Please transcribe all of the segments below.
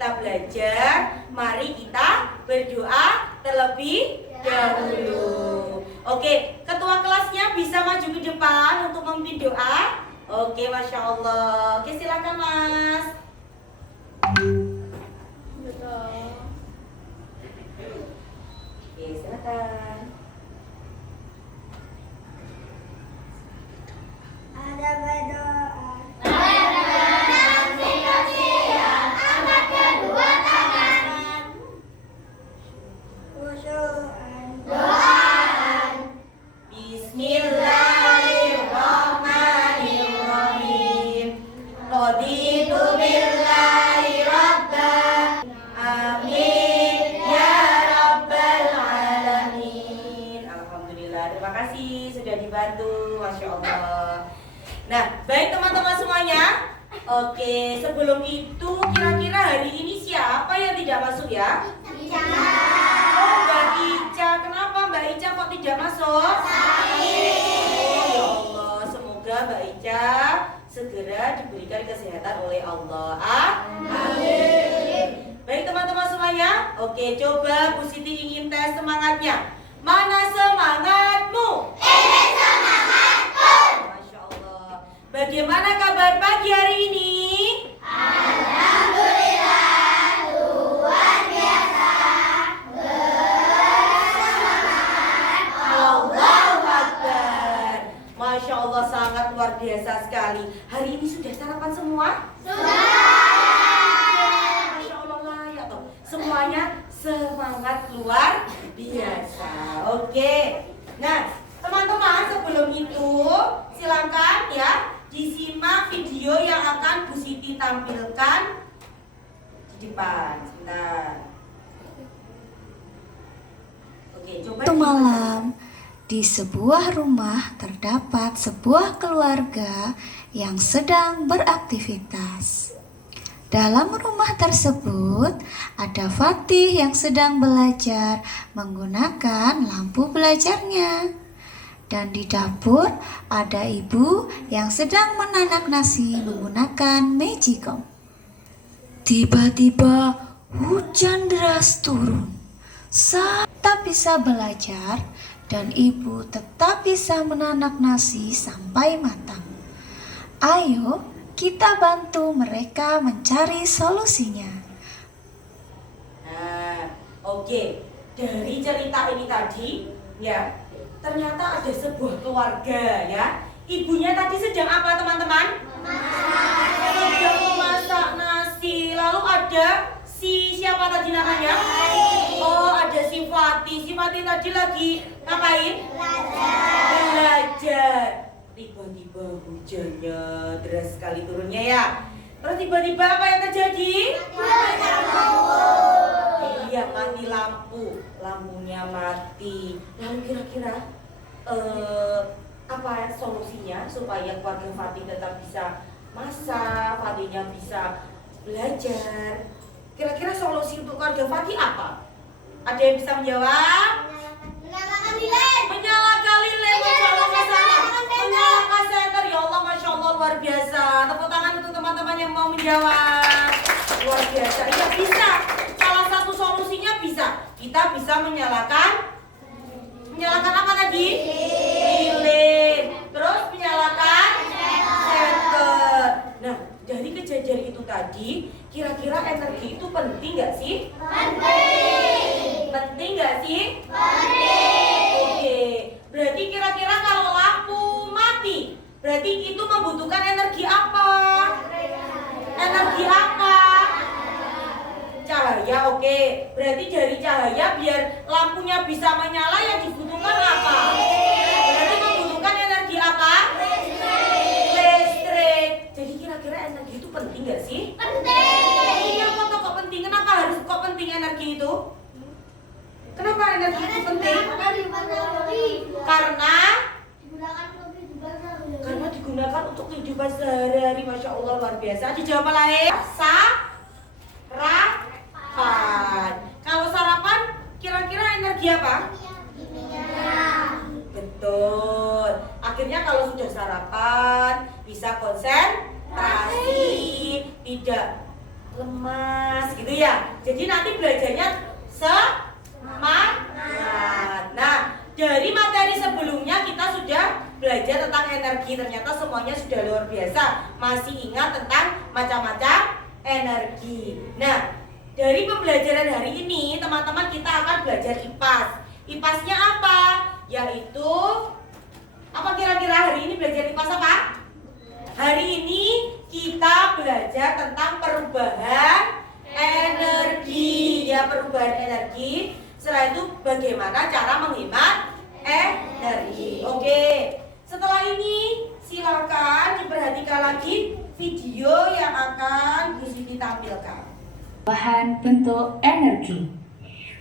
kita belajar, mari kita berdoa terlebih dahulu. Oke, ketua kelasnya bisa maju ke depan untuk memimpin doa. Oke, Masya Allah. Oke, silakan Mas. Oke, silakan. Ada berdoa. Bismillahirrahmanirrahim. Raditu billahi rabba. Amin ya rabbal alamin. Alhamdulillah. Terima kasih sudah dibantu. Masya Allah. Nah, baik teman-teman semuanya. Oke, sebelum itu kira-kira hari ini siapa yang tidak masuk ya? Oh, Mbak Ica. Kenapa Mbak Ica kok tidak masuk? Oh, ya Allah, semoga Mbak Ica segera diberikan kesehatan oleh Allah. Amin. Baik teman-teman semuanya. Oke, coba Bu Siti ingin tes semangatnya. Mana semangatmu? Ini semangatku. Masya Allah. Bagaimana kabar pagi hari ini? Alhamdulillah, luar biasa. Allahu Akbar. Masya Allah, sangat luar biasa sekali. Hari ini sudah sarapan semua? Masya Allah, layak toh. Semuanya semangat luar biasa. Oke. Nah, teman-teman, sebelum itu silakan ya disimak video yang akan Bu Siti tampilkan di depan. Sebentar. Oke, coba Suatu malam, di sebuah rumah terdapat sebuah keluarga yang sedang beraktivitas. Dalam rumah tersebut, ada Fatih yang sedang belajar menggunakan lampu belajarnya. Dan di dapur, ada ibu yang sedang menanak nasi menggunakan magicom. Tiba-tiba, hujan deras turun. Tak bisa belajar dan ibu tetap bisa menanak nasi sampai matang. Ayo kita bantu mereka mencari solusinya. Nah, oke. Dari cerita ini tadi, ya, ternyata ada sebuah keluarga, ya. Ibunya tadi sedang apa, teman-teman? Sedang memasak nasi. Lalu ada siapa tadi namanya? Oh, ada si Fatih. Si Fatih tadi lagi ngapain? Belajar. Tiba-tiba hujannya deras sekali turunnya ya. Terus tiba-tiba apa yang terjadi? Iya, mati lampu. Lampunya mati. Lalu kira-kira apa solusinya supaya keluarga Fatih tetap bisa masak, Fatihnya bisa belajar? Kira-kira solusi untuk keluarga Fatih apa? Ada yang bisa menjawab? Menyalakan lilin. Menyalakan lilin, Masya Allah, menyalakan senter. Ya Allah, Masya Allah, luar biasa. Tepuk tangan untuk teman-teman yang mau menjawab. Luar biasa, iya bisa. Salah satu solusinya bisa. Kita bisa menyalakan apa tadi? Lilin. Terus menyalakan senter. Nah, dari kejadian itu tadi, kira-kira energi itu penting nggak sih? Penting nggak sih? Oke, berarti kira-kira kalau lampu mati, berarti itu membutuhkan energi apa? Energi apa? Cahaya, oke. Berarti dari cahaya biar lampunya bisa menyala yang dibutuhkan apa? Berarti membutuhkan energi apa? Listrik. Jadi kira-kira energi itu penting nggak sih? Iya, kok penting? Kenapa harus kok penting energi itu? Kenapa energi itu penting? Karena digunakan untuk kehidupan sehari-hari. Masya Allah, luar biasa. Dijawab apa lain? Sarapan. Kalau sarapan, kira-kira energi apa? Betul. Akhirnya kalau sudah sarapan, bisa konsentrasi, tidak lemas gitu ya. Jadi nanti belajarnya semangat. Nah, dari materi sebelumnya kita sudah belajar tentang energi. Ternyata semuanya sudah luar biasa. Masih ingat tentang macam-macam energi. Nah, dari pembelajaran hari ini teman-teman kita akan belajar IPAS. IPASnya apa? Yaitu apa kira-kira hari ini belajar IPAS apa? Hari ini kita belajar tentang perubahan energi. Ya, perubahan energi. Setelah itu bagaimana cara menghemat energi. Oke. Setelah ini silakan diperhatikan lagi video yang akan Bu Siti tampilkan. Perubahan bentuk energi.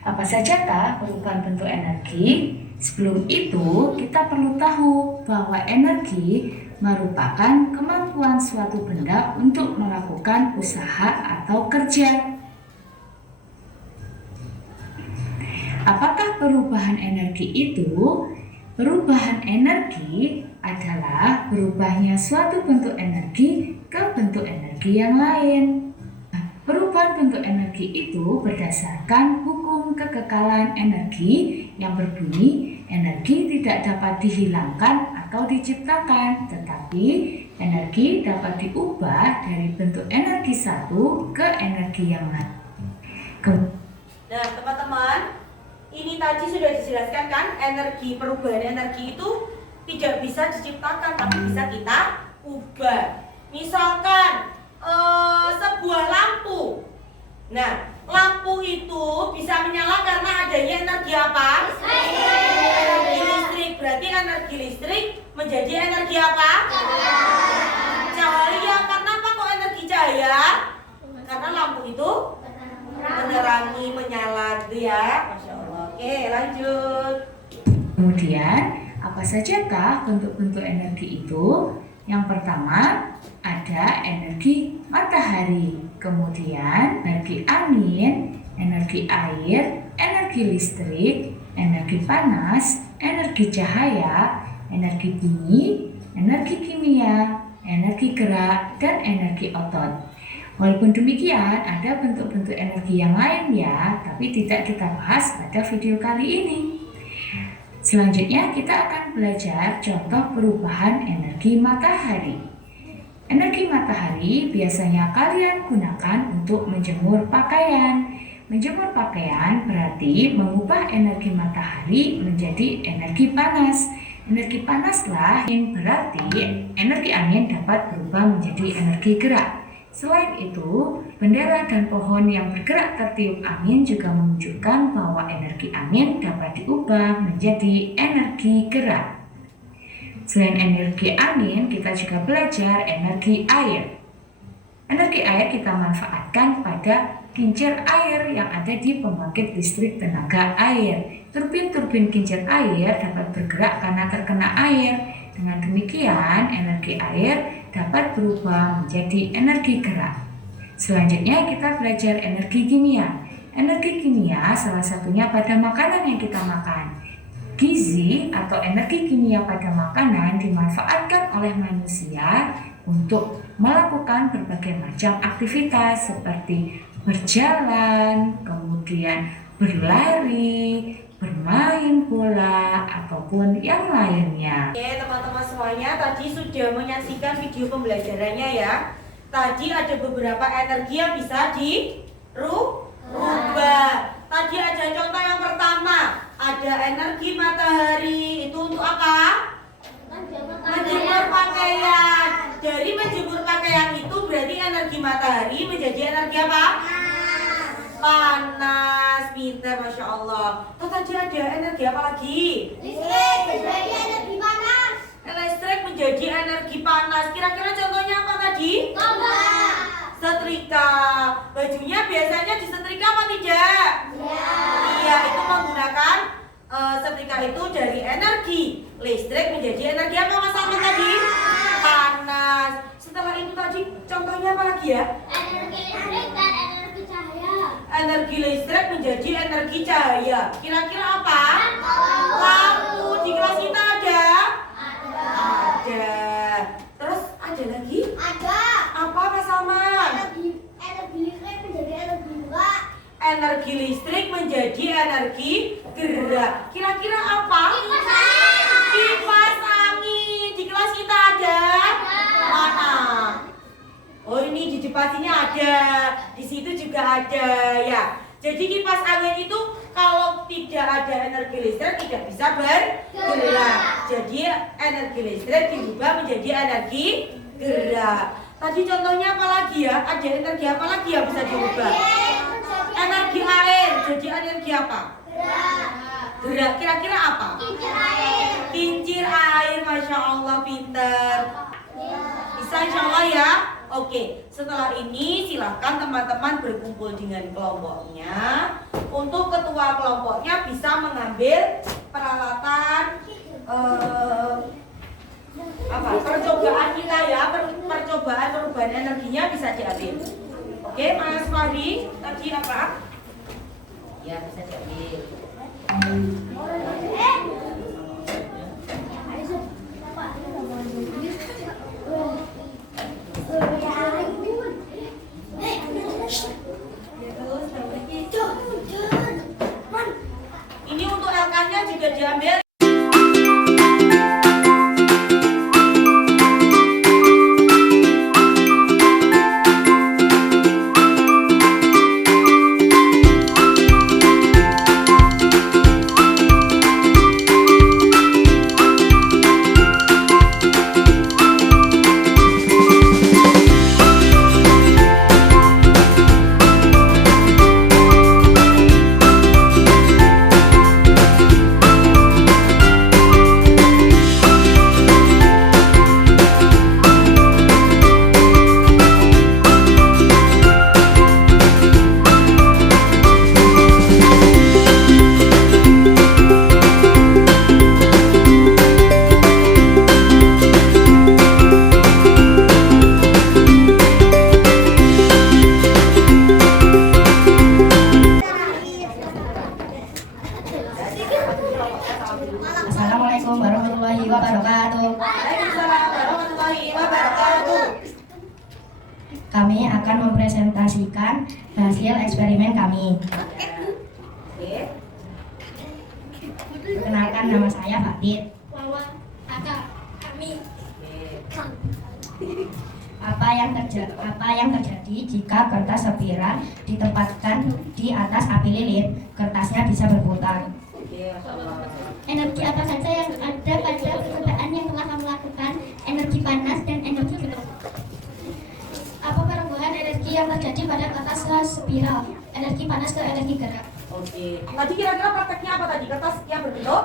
Apa sajakah perubahan bentuk energi? Sebelum itu, kita perlu tahu bahwa energi merupakan kemampuan suatu benda untuk melakukan usaha atau kerja. Apakah perubahan energi itu? Perubahan energi adalah berubahnya suatu bentuk energi ke bentuk energi yang lain. Perubahan bentuk energi itu berdasarkan hukum kekekalan energi yang berbunyi energi tidak dapat dihilangkan atau diciptakan, tetapi energi dapat diubah dari bentuk energi satu ke energi yang lain. Nah, teman-teman, ini tadi sudah dijelaskan kan, energi, perubahan energi itu tidak bisa diciptakan tapi bisa kita ubah. Misalkan sebuah lampu. Nah, lampu itu bisa menyala karena adanya energi apa? Energi listrik. Berarti energi listrik menjadi energi apa? Cahaya. Karena apa kok energi cahaya? Karena lampu itu menerangi, menyala gitu ya. Masya Allah. Oke, lanjut. Kemudian, apa sajakah bentuk-bentuk energi itu? Yang pertama, ada energi matahari, kemudian energi angin, energi air, energi listrik, energi panas, energi cahaya, energi bunyi, energi kimia, energi gerak, dan energi otot. Walaupun demikian, ada bentuk-bentuk energi yang lain ya, tapi tidak kita bahas pada video kali ini. Selanjutnya kita akan belajar contoh perubahan energi matahari. Energi matahari biasanya kalian gunakan untuk menjemur pakaian. Menjemur pakaian berarti mengubah energi matahari menjadi energi panas. Energi panaslah yang berarti energi angin dapat berubah menjadi energi gerak. Selain itu, bendera dan pohon yang bergerak tertiup angin juga menunjukkan bahwa energi angin dapat diubah menjadi energi gerak. Selain energi angin, kita juga belajar energi air. Energi air kita manfaatkan pada kincir air yang ada di pembangkit listrik tenaga air. Turbin-turbin kincir air dapat bergerak karena terkena air. Dengan demikian, energi air dapat berubah menjadi energi gerak. Selanjutnya kita belajar energi kimia. Energi kimia salah satunya pada makanan yang kita makan. Gizi atau energi kimia pada makanan dimanfaatkan oleh manusia untuk melakukan berbagai macam aktivitas seperti berjalan, kemudian berlari, bermain bola, ataupun yang lainnya. Oke, teman-teman semuanya, tadi sudah menyaksikan video pembelajarannya ya. Tadi ada beberapa energi yang bisa dirubah. Tadi ada contoh yang pertama, ada energi matahari. Itu untuk apa? Menjemur pakaian. Dari menjemur pakaian itu berarti energi matahari menjadi energi apa? Panas. Pintar, Masya Allah. Terus tadi ada energi apa lagi? Listrik menjadi energi panas. Listrik menjadi energi panas. Kira-kira contohnya apa tadi? Tombak. Setrika. Bajunya biasanya disetrika apa tidak? Iya, itu menggunakan setrika itu dari energi listrik menjadi energi apa Mas Ahmad tadi? Panas. Setelah itu tadi contohnya apa lagi ya? Energi listrik dan energi cahaya. Energi listrik menjadi energi cahaya. Kira-kira apa? Lampu. Di kelas kita ada? Ada. Terus ada lagi? Ada. Apa Mas Salman? Energi listrik energi listrik menjadi energi gerak. Kira-kira apa? Kipas angin. Di kelas kita ada mana? Oh, ini di depan sini ada, di situ juga ada ya. Jadi kipas angin itu kalau tidak ada energi listrik tidak bisa bergerak. Jadi energi listrik diubah menjadi energi gerak. Tadi contohnya apa lagi ya? Ada energi apa lagi yang bisa diubah? Energi air. Jadi energi apa? Gerak. Kira-kira apa? Kincir air. Masya Allah, pinter. Bisa insya Allah ya. Oke, setelah ini silakan teman-teman berkumpul dengan kelompoknya. Untuk ketua kelompoknya bisa mengambil peralatan percobaan kita ya, percobaan perubahan energinya bisa diambil. Oke, Mas Fahri, tadi apa? Ya, bisa diambil. Ini untuk LK-nya juga diambil. Assalamualaikum warahmatullahi wabarakatuh. Waalaikumsalam warahmatullahi wabarakatuh. Kami akan mempresentasikan hasil eksperimen kami. Oke. Perkenalkan, nama saya Fatir. Apa yang terjadi jika kertas spiral ditempatkan di atas api lilin? Kertasnya bisa berputar. Oke, Masya Allah. Energi apa saja yang ada pada percobaan yang telah kamu lakukan? Energi panas dan energi gerak. Apa perubahan energi yang terjadi pada kertas spiral? Energi panas ke energi gerak. Oke. Tadi kira-kira prakteknya apa tadi? Kertas yang berbentuk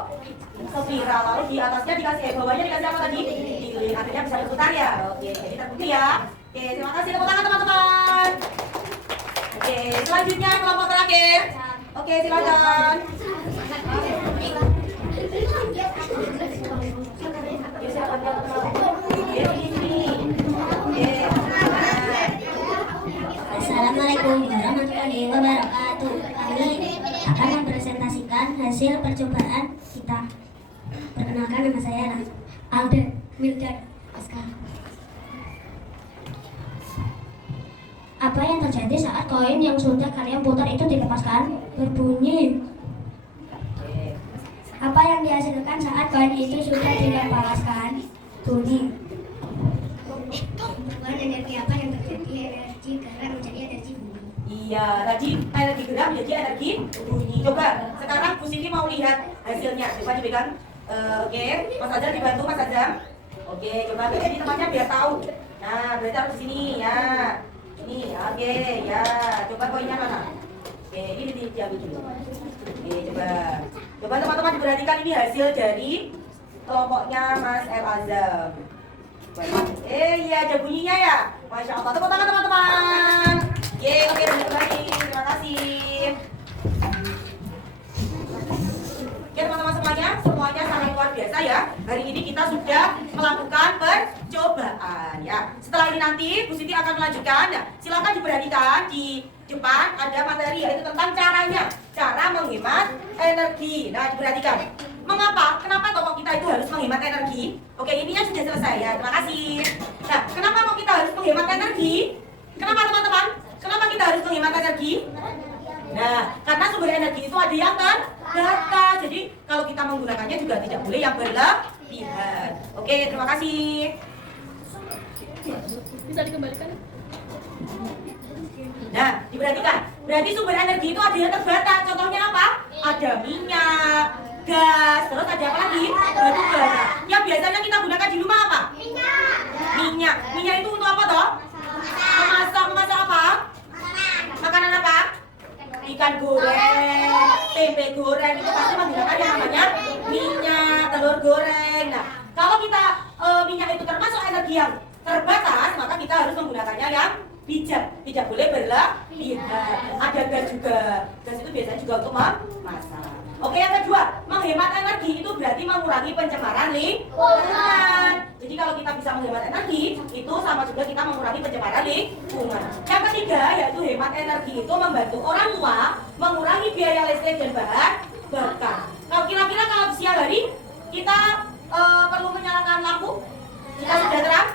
spiral, lalu di atasnya dikasih, bawahnya dikasih apa tadi? Lilin, akhirnya bisa berputar ya. Oke, jadi terbukti ya. Oke, terima kasih tepuk tangan teman-teman. Oke, selanjutnya kelompok terakhir. Oke, silakan. Assalamualaikum warahmatullahi wabarakatuh. Kami akan mempresentasikan hasil percobaan kita. Perkenalkan, nama saya Alda Mildad Askar. Apa yang terjadi saat koin yang sudah kalian putar itu dilepaskan? Berbunyi. Apa yang dihasilkan saat koin itu sudah dilepaskan? Bunyi. Perubahan energi apa yang terjadi? Energi gerak menjadi energi bunyi. Iya, tadi energi gerak menjadi energi bunyi. Coba sekarang Bu Siti mau lihat hasilnya. Coba dipegang. Oke, Mas Azam dibantu Mas Azam. Oke, coba pegang di tempatnya biar tahu. Nah, berarti harus di sini ya. Ini, oke, ya. Coba koinnya mana? Oke, ini diambil dulu. Oke, coba teman-teman diperhatikan ini hasil dari kelompoknya Mas El Azam. Iya, ada bunyinya ya. Masya Allah, tepuk tangan teman-teman. Oke, baik. Terima kasih. Oke teman-teman semuanya sangat luar biasa ya. Hari ini kita sudah melakukan percobaan ya. Setelah ini nanti Bu Siti akan melanjutkan ya. Silakan diperhatikan di depan ada materi yaitu tentang cara menghemat energi. Nah, diperhatikan. Mengapa? Kenapa tokoh kita itu harus menghemat energi? Oke, ininya sudah selesai ya. Terima kasih. Nah, kenapa kok kita harus menghemat energi? Kenapa teman-teman? Kenapa kita harus menghemat energi? Nah, karena sumber energi itu ada yang terbatas. Jadi kalau kita menggunakannya juga tidak boleh yang berlebihan. Oke, terima kasih. Bisa dikembalikan? Nah, diperhatikan. Berarti sumber energi itu ada yang terbatas. Contohnya apa? Ada minyak, gas, terus ada apa lagi? Batu bara. Yang biasanya kita gunakan di rumah apa? Minyak. Minyak itu untuk apa toh? Memasak apa? Makanan apa? Ikan goreng, tempe goreng itu pasti menggunakan yang namanya minyak, telur goreng. Nah, kalau kita minyak itu termasuk energi yang terbatas, maka kita harus menggunakannya yang bijak, tidak boleh berlebihan. Ada gas juga, gas itu biasanya juga untuk memasak. Oke, yang kedua, menghemat energi itu berarti mengurangi pencemaran lingkungan. Jadi kalau kita bisa menghemat energi, itu sama juga kita mengurangi pencemaran lingkungan. Yang ketiga, yaitu hemat energi itu membantu orang tua mengurangi biaya listrik dan bahan bakar. Kalau kira-kira kalau di siang hari kita perlu menyalakan lampu jika sudah terang?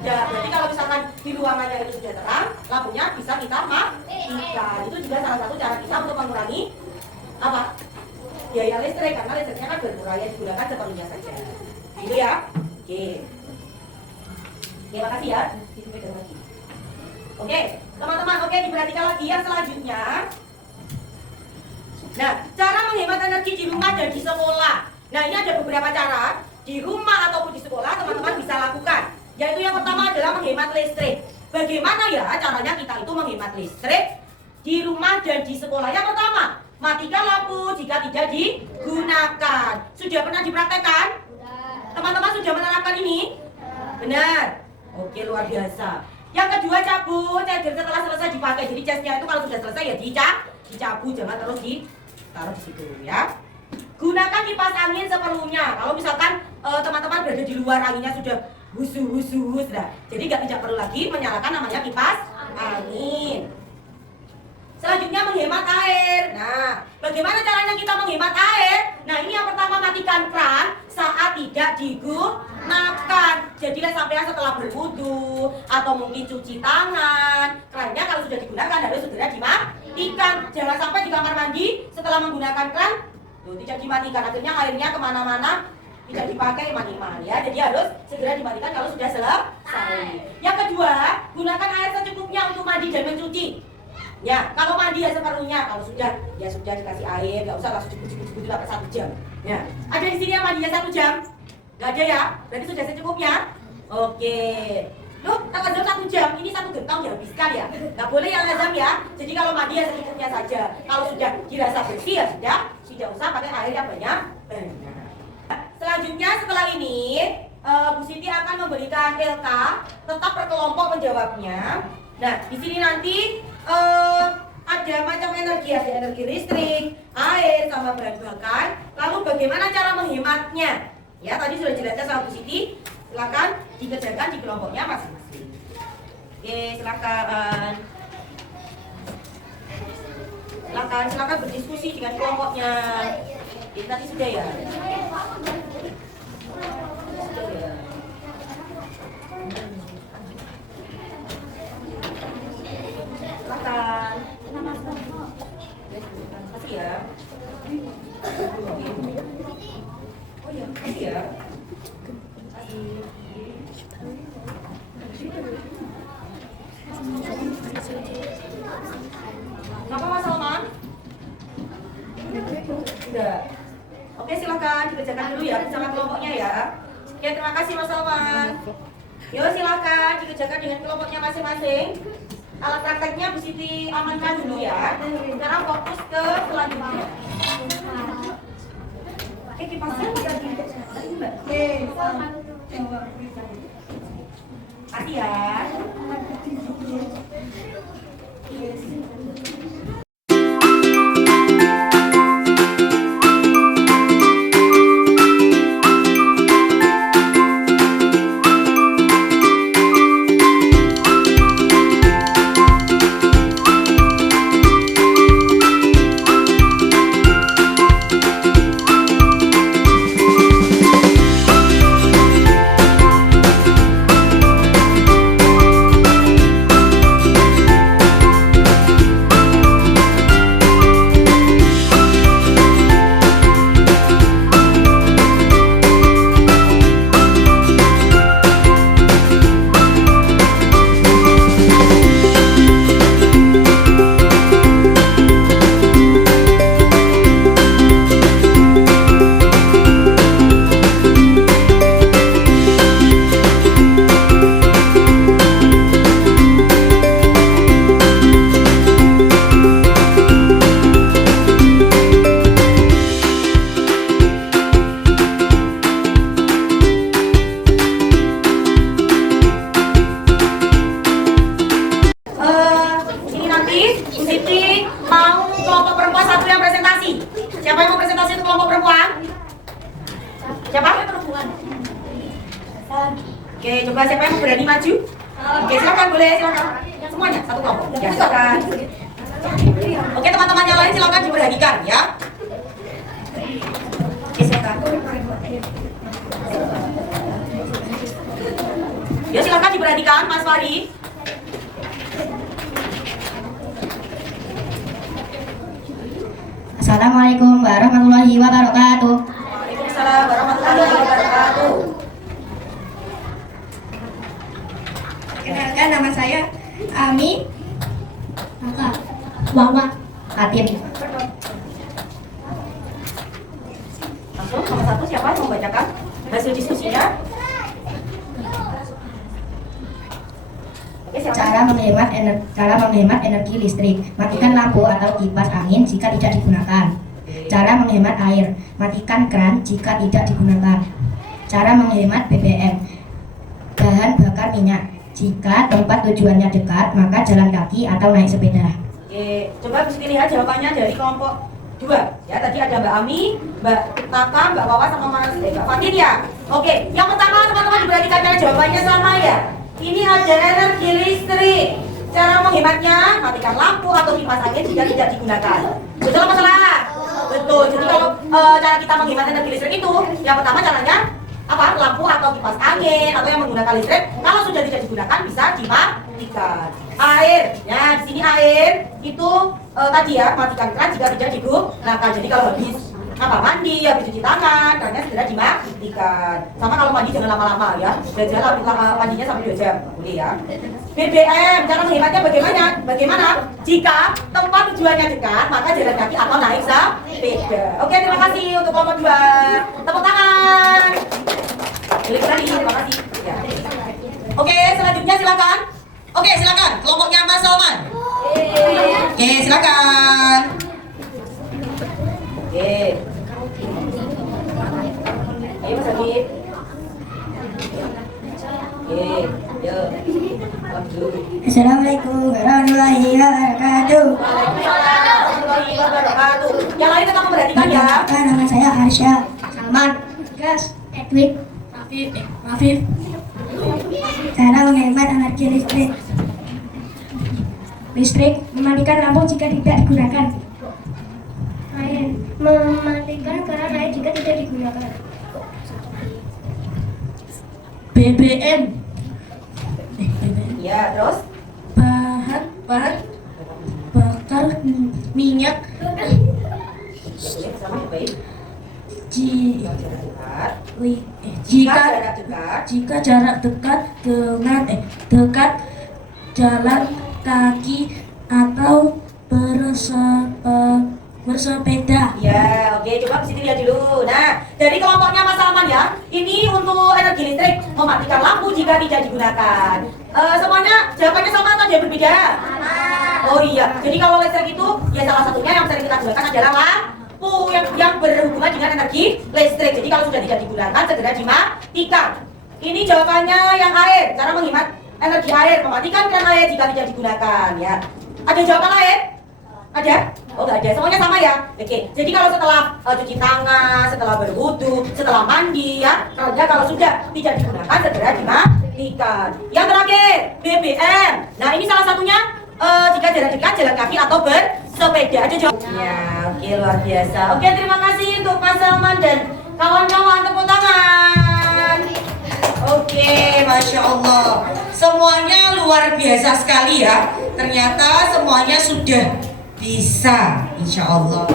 Tidak. Berarti kalau misalkan di ruangannya itu sudah terang, lampunya bisa kita matikan. Itu juga salah satu cara kita untuk mengurangi apa? Biaya listrik, karena listriknya kan bermurah, ya digunakan seperlunya saja. Gitu ya. Oke. Oke, makasih ya. Dipegang lagi. Oke, teman-teman, oke diperhatikan lagi yang selanjutnya. Nah, cara menghemat energi di rumah dan di sekolah. Nah, ini ada beberapa cara di rumah ataupun di sekolah teman-teman bisa lakukan. Yaitu yang pertama adalah menghemat listrik. Bagaimana ya caranya kita itu menghemat listrik di rumah dan di sekolah? Yang pertama, matikan lampu jika tidak digunakan. Sudah pernah dipraktekkan? Teman-teman sudah menerapkan ini? Benar? Oke, luar biasa. Yang kedua, cabut charger setelah selesai dipakai. Jadi casnya itu kalau sudah selesai ya dicabut, jangan terus ditaruh di situ ya. Gunakan kipas angin seperlunya. Kalau misalkan teman-teman berada di luar, anginnya sudah hus. Nah, jadi tidak perlu lagi menyalakan namanya kipas angin. Selanjutnya menghemat air. Nah, bagaimana caranya kita menghemat air? Nah, ini yang pertama, matikan keran saat tidak digunakan. Jadi sampai setelah berwudu atau mungkin cuci tangan, kerannya kalau sudah digunakan harus segera dimatikan. Jangan sampai di kamar mandi setelah menggunakan keran tidak dimatikan, akhirnya airnya kemana-mana tidak dipakai minimal ya. Jadi harus segera dimatikan kalau sudah selesai. Yang kedua, gunakan air secukupnya untuk mandi dan mencuci. Ya, kalau mandi ya seperlunya. Kalau sudah dikasih air, nggak usah langsung cukup sampai 1 jam. Ya, ada di sini yang mandinya 1 jam? Nggak ada ya? Berarti sudah secukupnya. Oke. Loh, tak azam 1 jam, ini 1 gentong dihabiskan ya. Nggak boleh yang azam ya. Jadi kalau mandi ya secukupnya saja. Kalau sudah dirasa bersih ya tidak usah pakai air yang banyak. Selanjutnya setelah ini Bu Siti akan memberikan LK, tetap per kelompok menjawabnya. Nah, di sini nanti ada macam energi, ada energi listrik, air, sama bahan bakar. Lalu bagaimana cara menghematnya? Ya, tadi sudah dijelaskan sama Bu Siti. Silakan dikerjakan di kelompoknya masing-masing. Oke, silakan. Silakan berdiskusi dengan kelompoknya. Ini tadi sudah ya? Sudah ya. Silakan. Makasih ya. Oh ya, makasih ya. Kenapa Mas Salman? Sudah. Oke, silakan dikerjakan dulu ya bersama kelompoknya ya. Oke, terima kasih Mas Salman. Yuk silakan dikerjakan dengan kelompoknya masing-masing. Alat prakteknya Bu Siti amankan dulu ya. Sekarang fokus ke selanjutnya. Oke, kipasnya udah di Mbak. Kasih ya. Oke, coba siapa yang berani maju? Oke, silakan, boleh, silakan. Semuanya satu kelompok. Ya, silakan. Oke, teman-teman yang lain silakan diperhatikan ya. Oke, silakan. Ya, silakan diperhatikan, Mas Fari. Assalamualaikum warahmatullahi wabarakatuh. Waalaikumsalam warahmatullahi wabarakatuh. Perkenalkan, nama saya Ami Maka Wawa Atin. Langsung nomor satu siapa yang membacakan hasil diskusinya? Oke, silakan. Cara menghemat energi listrik. Matikan lampu atau kipas angin jika tidak digunakan. Cara menghemat air. Matikan keran jika tidak digunakan. Cara menghemat BBM. Bahan bakar minyak. Jika tempat tujuannya dekat, maka jalan kaki atau naik sepeda. Oke, coba bisa dilihat jawabannya dari kelompok 2. Ya, tadi ada Mbak Ami, Mbak Taka, Mbak Wawa sama Mbak Fatin ya. Oke, yang pertama teman-teman diperhatikan cara jawabannya sama ya. Ini ada energi listrik. Cara menghematnya, matikan lampu atau kipas angin jika tidak digunakan. Betul apa salah? Betul. Jadi kalau cara kita menghemat energi listrik itu, yang pertama caranya apa? Lampu atau kipas angin atau yang menggunakan listrik, kalau sudah tidak digunakan bisa dimatikan. Air, ya di sini air itu tadi ya, matikan keran jika tidak digunakan. Jadi kalau habis mandi, habis cuci tangan, kerannya segera dimatikan. Sama kalau mandi jangan lama-lama ya, jangan mandinya sampai 2 jam, boleh ya. BBM, cara menghematnya bagaimana? Jika tempat tujuannya dekat, maka jalan kaki atau naik sepeda. Oke, terima kasih untuk kelompok 2. Tepuk tangan. Boleh kembali, terima kasih. Ya. Oke, selanjutnya silakan. Oke, silakan. Kelompoknya Mas Salman. Oke, silakan. Oke. Ayo Mas Adit. Oke, yuk. Assalamualaikum warahmatullahi wabarakatuh. Waalaikumsalam warahmatullahi wabarakatuh. Yang lain tetap memperhatikan ya. Nama saya Arsya Salman. Gas Edwin Afif. Cara menghemat energi listrik. Mematikan lampu jika tidak digunakan. Air. Mematikan keran air jika tidak digunakan. BBM. Ya, terus Bahan bakar minyak. sama baik. Jika jarak dekat dengan dekat jalan kaki atau bersepeda. Ya, oke, coba kesini lihat dulu. Nah, dari kelompoknya Mas Salman ya, ini untuk energi listrik, mematikan lampu jika tidak digunakan. Semuanya jawabannya sama atau dia berbeda? Sama. Oh iya, jadi kalau listrik itu ya salah satunya yang sering kita gunakan adalah lampu yang berhubungan dengan energi listrik. Jadi kalau sudah tidak digunakan segera dimatikan. Ini jawabannya yang air, cara menghemat energi air, mematikan keran air jika tidak digunakan ya. Ada jawaban lain? Ada? Oh nggak ada, semuanya sama ya. Oke, jadi kalau setelah cuci tangan, setelah berwudu, setelah mandi ya, kalau sudah tidak digunakan segera dimatikan. Yang terakhir, BBM. Nah ini salah satunya jika jarak dekat, jalan kaki atau bersepeda. Ada jawabnya. Oke, luar biasa. Oke, terima kasih untuk Mas Salman dan kawan-kawan, tepuk tangan. Oke, Masya Allah. Semuanya luar biasa sekali ya. Ternyata semuanya sudah bisa, insya Allah.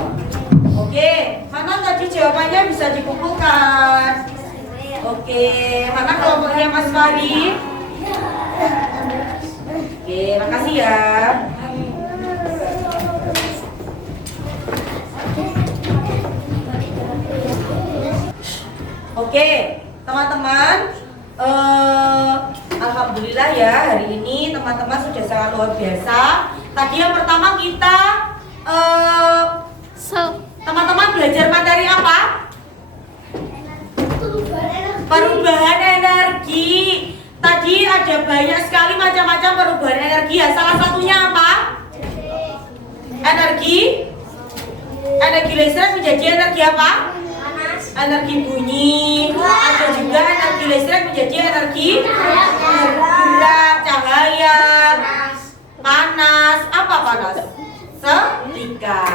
Oke, mana tadi jawabannya bisa dikumpulkan? Oke, mana kelompoknya Mas Fari? Oke, makasih ya. Oke, teman-teman, alhamdulillah ya hari ini teman-teman sudah sangat luar biasa. Tadi yang pertama kita teman-teman belajar materi apa? Perubahan energi. Tadi ada banyak sekali macam-macam perubahan energi ya. Salah satunya apa? Energi listrik menjadi energi apa? Panas. energi bunyi, ada juga energi listrik menjadi energi gerak, cahaya, panas. Apa panas? Setrika.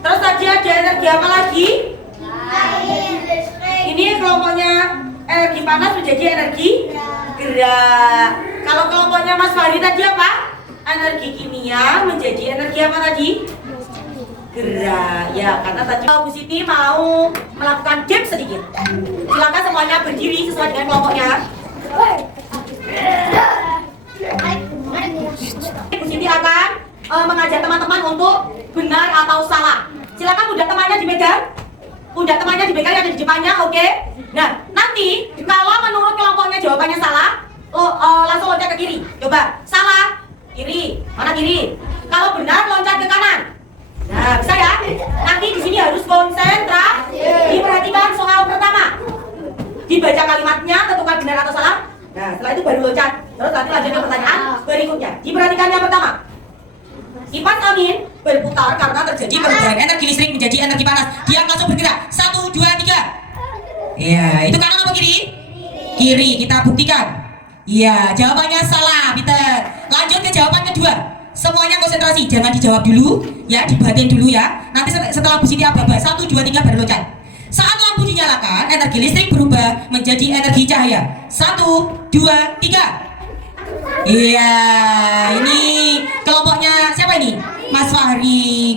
Terus tadi ada energi apa lagi? Ini kelompoknya energi panas menjadi energi gerak. Kalau kelompoknya Mas Fahri tadi apa? Energi kimia menjadi energi apa tadi? Gerak. Ya, karena tadi Bu Siti mau melakukan game sedikit. Silakan semuanya berdiri sesuai dengan kelompoknya. Bu Siti akan mengajak teman-teman untuk benar atau salah. Silakan udah temannya dipegang. Udah temannya dipegang yang ada di depannya, oke? Nah, nanti kalau menurut kelompoknya jawabannya salah, langsung loncat ke kiri. Coba, salah, kiri, mana kiri? Kalau benar loncat ke kanan. Nah, bisa ya? Nanti di sini harus konsentrasi. Diperhatikan soal pertama. Dibaca kalimatnya, tentukan benar atau salah. Nah, setelah itu baru loncat. Terus nanti lanjut ke pertanyaan berikutnya. Diperhatikan yang pertama. Kipas angin berputar karena terjadi perubahan energi listrik menjadi energi panas. Dia langsung bergerak. 1, 2, 3. Iya, itu kanan apa kiri? Kiri. Kita buktikan. Iya, jawabannya salah, Peter. Lanjut ke jawaban kedua. Semuanya konsentrasi, jangan dijawab dulu, ya, dibatin dulu ya. Nanti setelah Bu Siti aba-aba 1, 2, 3 baru loncat. Saat lampu dinyalakan, energi listrik berubah menjadi energi cahaya. 1, 2, 3. Iya, ini kelompoknya siapa ini? Mas Fahri.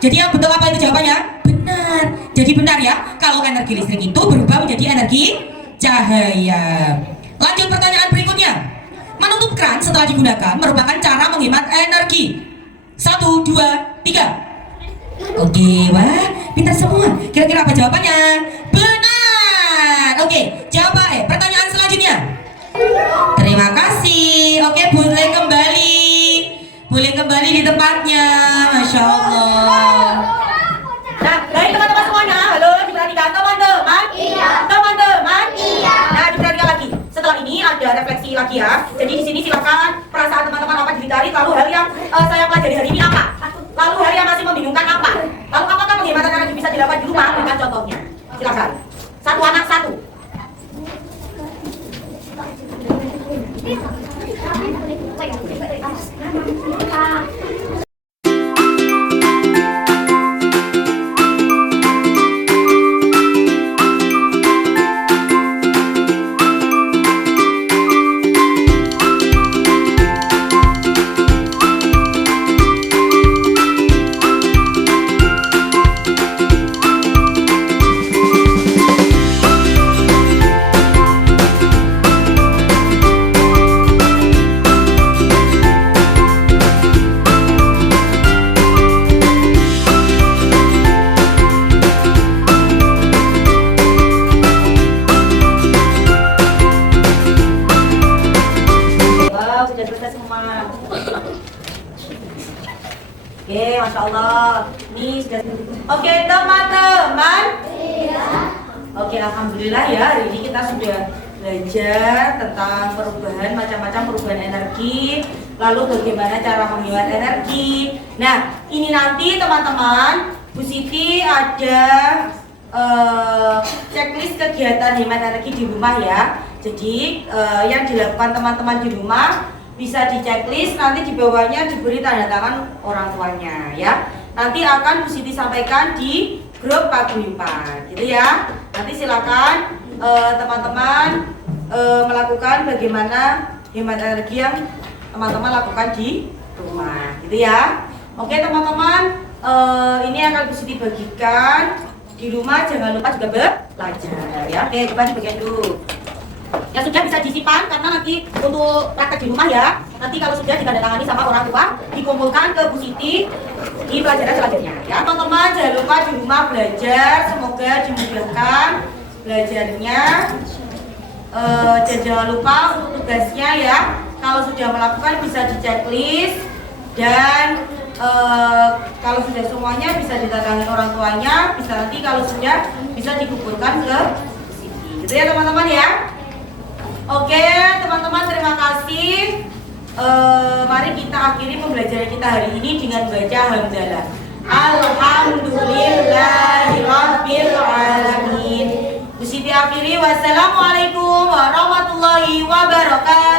Jadi yang betul apa itu jawabannya? Benar. Jadi benar ya, kalau energi listrik itu berubah menjadi energi cahaya. Lanjut pertanyaan berikutnya. Menutup keran setelah digunakan merupakan cara menghemat energi. 1, 2, 3. Oke, wah, pintar semua. Kira-kira apa jawabannya? Benar. Oke, pertanyaan selanjutnya. Terima kasih. Oke, boleh kembali. Boleh kembali di tempatnya. Masya Allah. Nah, baik teman-teman semuanya. Halo, diperhatikan teman-teman. Iya. Teman-teman. Iya. Nah, diperhatikan lagi. Setelah ini ada refleksi lagi ya. Jadi di sini silakan perasaan teman-teman apa dicari. Lalu hal yang saya pelajari hari ini apa? Lalu hal yang masih membingungkan apa? Lalu apakah penghematan energi bisa dilakukan di rumah? Berikan contohnya. Silakan. Satu anak satu. Oke, Masya Allah. Ini sudah. Oke, teman-teman. Iya. Oke, Alhamdulillah ya. Hari ini kita sudah belajar tentang perubahan, macam-macam perubahan energi. Lalu bagaimana cara menghemat energi. Nah, ini nanti teman-teman, Bu Siti ada checklist kegiatan hemat energi di rumah ya. Jadi yang dilakukan teman-teman di rumah bisa di checklist, nanti di bawahnya diberi tanda tangan orang tuanya ya. Nanti akan Bu Siti sampaikan di grup paguyuban gitu ya. Nanti silakan teman-teman melakukan bagaimana hemat energi yang teman-teman lakukan di rumah gitu ya. Oke teman-teman, ini akan Bu Siti bagikan di rumah, jangan lupa juga belajar ya. Oke, coba dibagian dulu. Ya sudah bisa disimpan karena nanti untuk praktek di rumah ya. Nanti kalau sudah ditandatangani sama orang tua, dikumpulkan ke Bu Siti di pelajaran selanjutnya. Ya teman-teman, jangan lupa di rumah belajar, semoga dimudahkan belajarnya. Dan jangan lupa untuk tugasnya ya. Kalau sudah melakukan bisa di checklist dan kalau sudah semuanya bisa ditandatangani orang tuanya. Bisa nanti kalau sudah bisa dikumpulkan ke Bu Siti. Gitu ya teman-teman ya. Oke teman-teman, terima kasih. Mari kita akhiri pembelajaran kita hari ini dengan baca hamdalah. Alhamdulillahirabbil alamin. Wassalamualaikum warahmatullahi wabarakatuh.